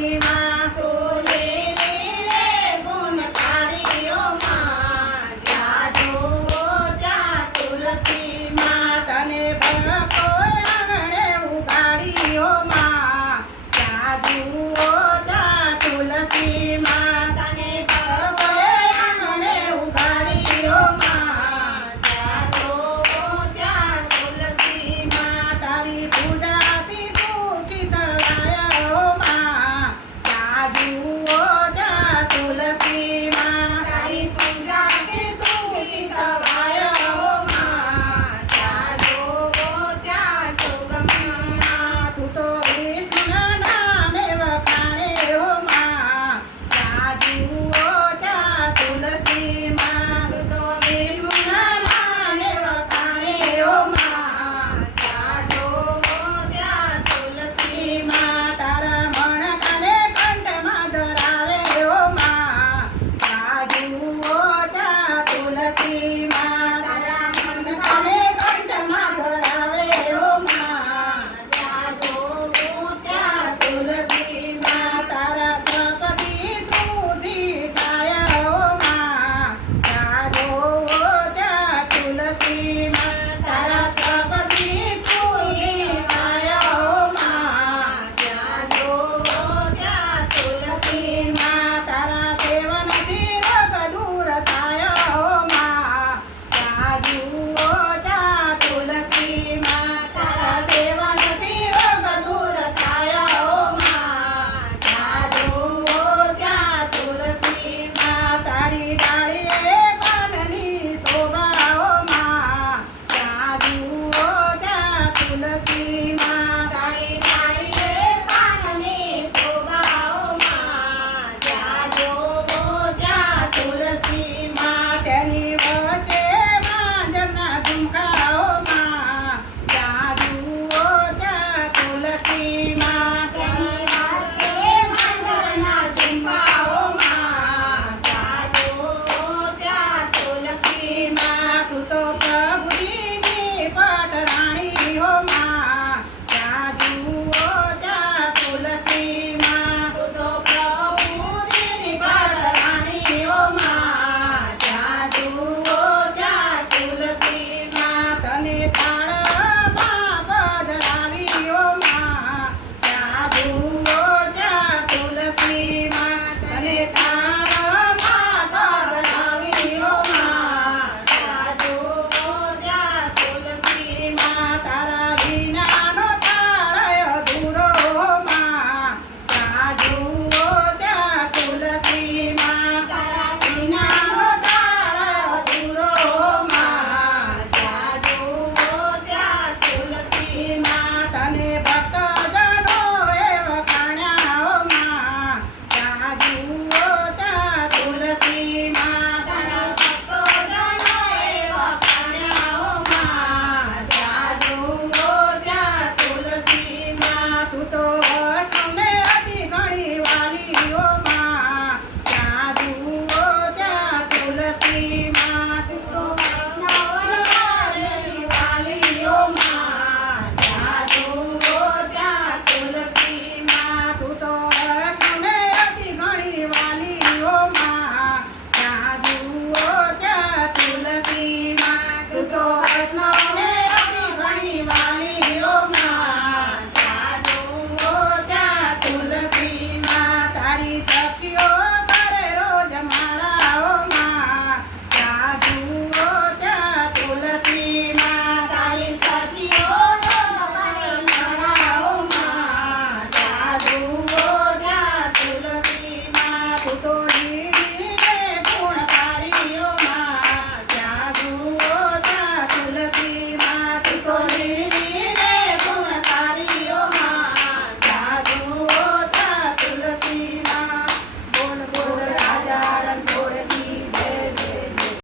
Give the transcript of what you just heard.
cream.